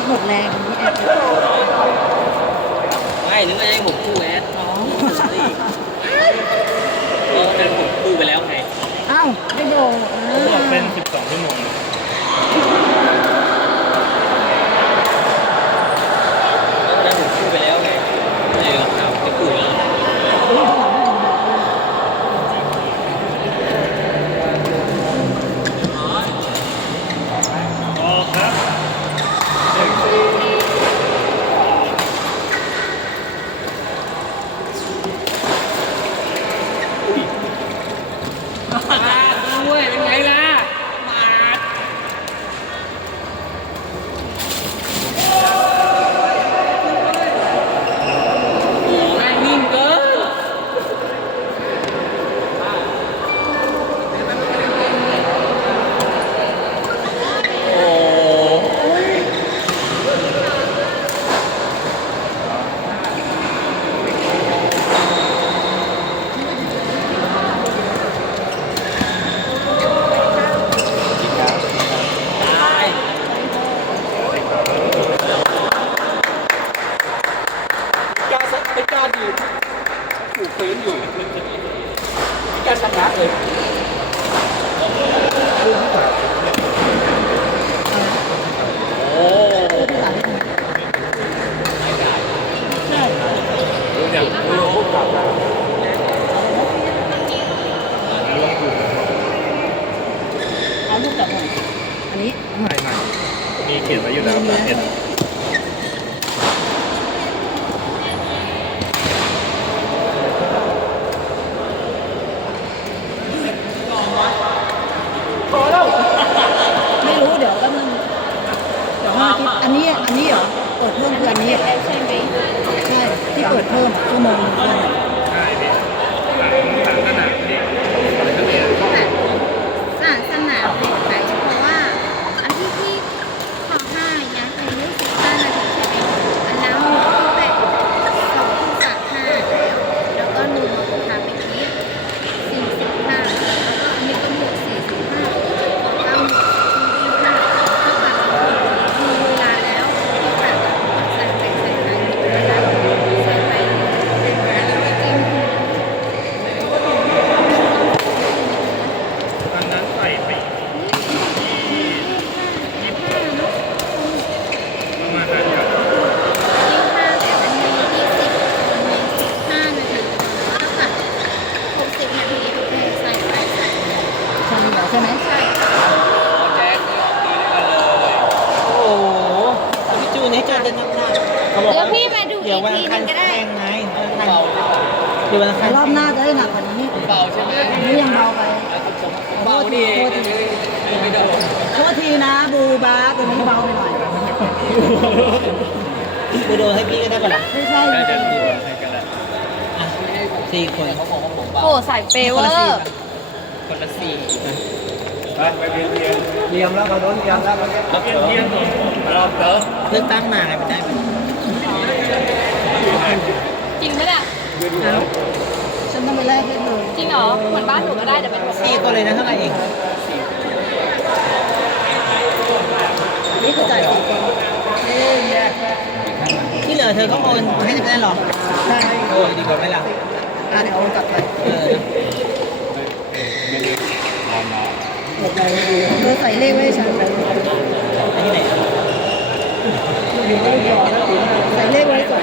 อดหมดแรงนี่แอดหมดไม่นึกว่าจะให้ผมคู่แอดอ๋อเออเป็นผมคู่ไปแล้วไงอ้าวไม่โดนเขาบอกเป็น 12ชั่วโมงแล้วผมคู่ไปแล้วไงเลยเอาข่าวจะคู่แล้ว ออกครับ ด้วยเป็นไงล่ะมาดโอ้แม่งนิ่งเกินโอ้ตาย กล้าสักไม่กล้าดีถูกพื้นอยู่ไม่กล้าชนะเลย โอ้ รู้จักรู้พูดกลับแล้ว เอาลูกกลับหน่อยอั นนี้ใหม่ใหม่มีเขียนไว้อยู่แล้วเห็นไม่รู้เดี๋ยวแป๊บนึงเดี๋ยวห้าอาทิตย์อันนี้อันนี้เหรอเปิดเพิ่มคืออันนี้ใช่ไหมใช่ที่เปิดเพิ่มชั่วโมงหนึ่งเพิ่ม ใช่พี่หลังหลังขนาดนี้ก็เนี่ย สารสนามเหล็กไหมเพราะว่าอันที่ที่ขอห้าย้ายไปยี่สิบห้านาทีใช่ไหมอันนั้นหนูที่ไปสองที่สามห้าแล้วแล้วก็หนูพาไปที่สี่สิบห้าแล้วก็อันนี้ก็บวกสี่สิบห้าเก้าหนึ่งที่ห้าเท่ากับเรามีเวลาแล้วก็แบบใส่ไปใส่ไปแล้วใส่ไปใส่ไปแล้วก็จิ้ม ตอนนั้นใส่ไปประมาณนั้นครับ ยี่ห้าแต่อันนี้ยี่สิบอันนี้สิบห้านาทีเท่ากับหกสิบนาทีโอเคใส่ไปใส่ ใช่เหรอใช่ไหม ใช่ แจ็คนี่ออกดีด้วยกันเลย โอ้โหพี่จูนให้เจอเดินน้ำหนักเขาบอก เดี๋ยว ว่า พี่มาดูอีกทีหนึงก็ได้ แข่งไงเบาเดี๋ยววัน อังคารรอบหน้าจะได้หนักกว่านี้เบาใช่ไหมอันนี้ยังเบาไปเบาดีไม่โดนโทษทีนะบูบาตัวนี้เบาไปหน่อยกูโดนให้พี่ก็ได้ปะล่ะไม่ใช่ได้เดี๋ยวดูให้กันแล้วอะสี่คนเขาบอกว่าผมเบาโอ้ใส่เปเวอร์คนละสี่ไปไปเรียนเรียนเรียมแล้วเขาโดนเรียมแล้วรับเรียนเรียนรอบเต๋อเลือกตั้งมาไงไม่ได้ไหมจริงไหมเนี่ยเอาฉั นต้องไปแลกให้เธอจริงเหรอเหมือนบ้านหนูก็ได้แต่เป็นสี่คนเลยนะเท่าไหร่เองนี่คือจ่ายสี่คนที่เหลือเธอก็โอนให้จะไม่ได้หรอใช่โอ้ยดีกว่าไหมล่ะอะเดี๋ยวเอากลับไปเออเธอใส่เลขไว้ให้ฉันไปอันนี้ไหนใส่เลขไว้ก่อน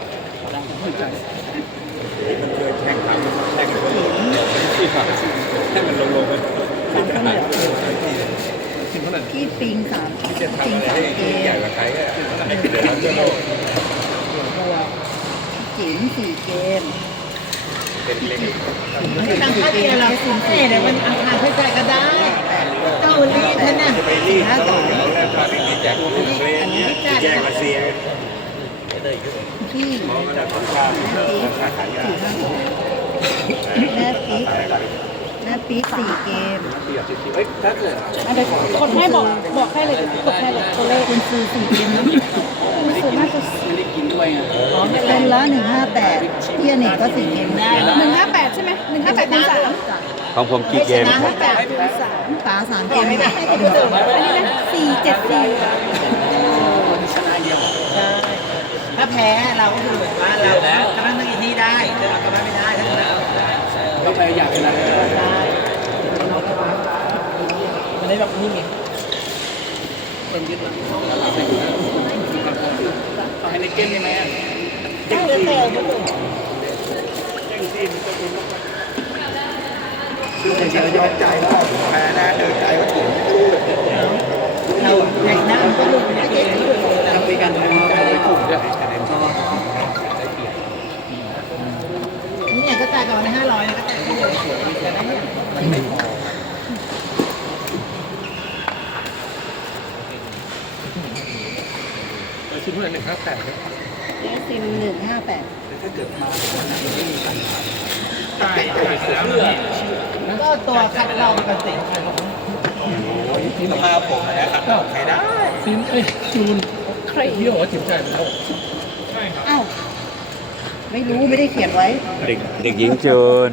แข่งขันแข่งกันที่ขาให้มันลงลงไปสามข้าวเหนียวเท่าไหร่พี่ปิงสามจะปิงทำอะไรสามให้เกใหญ่กว่าใครก็เดี๋ยวเจ้าโลกจิ๋มสี่เกมเป็นเล็กตั้งค่าเกมเราคุณเเดี๋ยมันอังคารค่อยจ่ายก็ได้เกาหลีท่านน่ะไปรีดเขาเขาแรกพาไปรีดแจกลูกเลยแยกมาเซีย พี่มองมาจากของข้าวค่าขายยาสี่ห้าหกแม่ปี๊ดแม่ปี๊ดสี่เกมเฮ้ยถ้าเกิดอันเดี๋ยวกดให้บอกบอกให้เลยกดให้เลยตัวเลขคุณซื้อสี่เกมนะคุณซื้อน่าจะไม่ได้กินด้วยไงเป็นละหนึ่งห้าแปดพี่อเนกก็สี่เกมได้หนึ่งห้าแปดใช่ไหมหนึ่งห้าแปดคูณสามของผมกี่เกมครับแปดคูณสามตาสามเกมไม่ได้อันนี้นะสี่เจ็ดสี่ ชนะเดียว ถ้าแพ้เราก็คือเหมือนว่าเรากำลังตั้งอีกที่ได้แต่เรากำลังไม่ได้ถ้าชนะก็ไปอยากเป็นอะไรมันได้แบบนี้ไงเป็นยึดหลังเอาให้ในเกมได้ไหมอะได้เลยเตะมันเลยคือคนจะยอมใจว่าแพ้นะเดินใจว่าถึง คิดว่าหนึ่งห้าแปดแม่ซิมหนึ่งห้าแปดถ้าเกิดมาตายแล้วนี่ก็ตัวคัดเราเป็นสิ่งใครบอกที่สภาพผมนะครับใครได้ซิมเอ้ยจูนใครที่บอกว่าจิ๋มใจไปแล้วอ้าวไม่รู้ไม่ได้เขียนไว้ เด็กเด็กหญิงจูน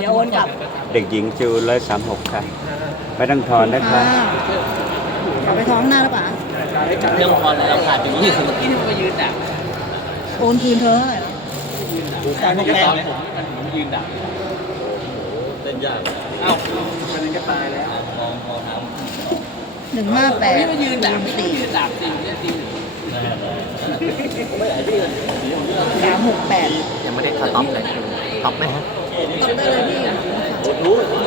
เดี๋ยวโอนกลับ เด็กหญิงจูนร้อยสามหกค่ะไม่ต้องทอนนะค่ะคะกลับไปท้องหน้าหรือเปล่า เรื่องพอเราขาดไปยี่สิบที่นี่มันยืนดักโอนคืนเธอเท่าไหร่นะการพวกแม่ไหมผมยืนดักเล่นยากเอ้ามันก็ตายแล้วหนึ่งห้าแปดนี่มันยืนดักสี่ยืนดักจริงเนี่ยจริงสามหกแปดยังไม่ได้ท็อปเลยท็อปไหมตอบได้เลยพี่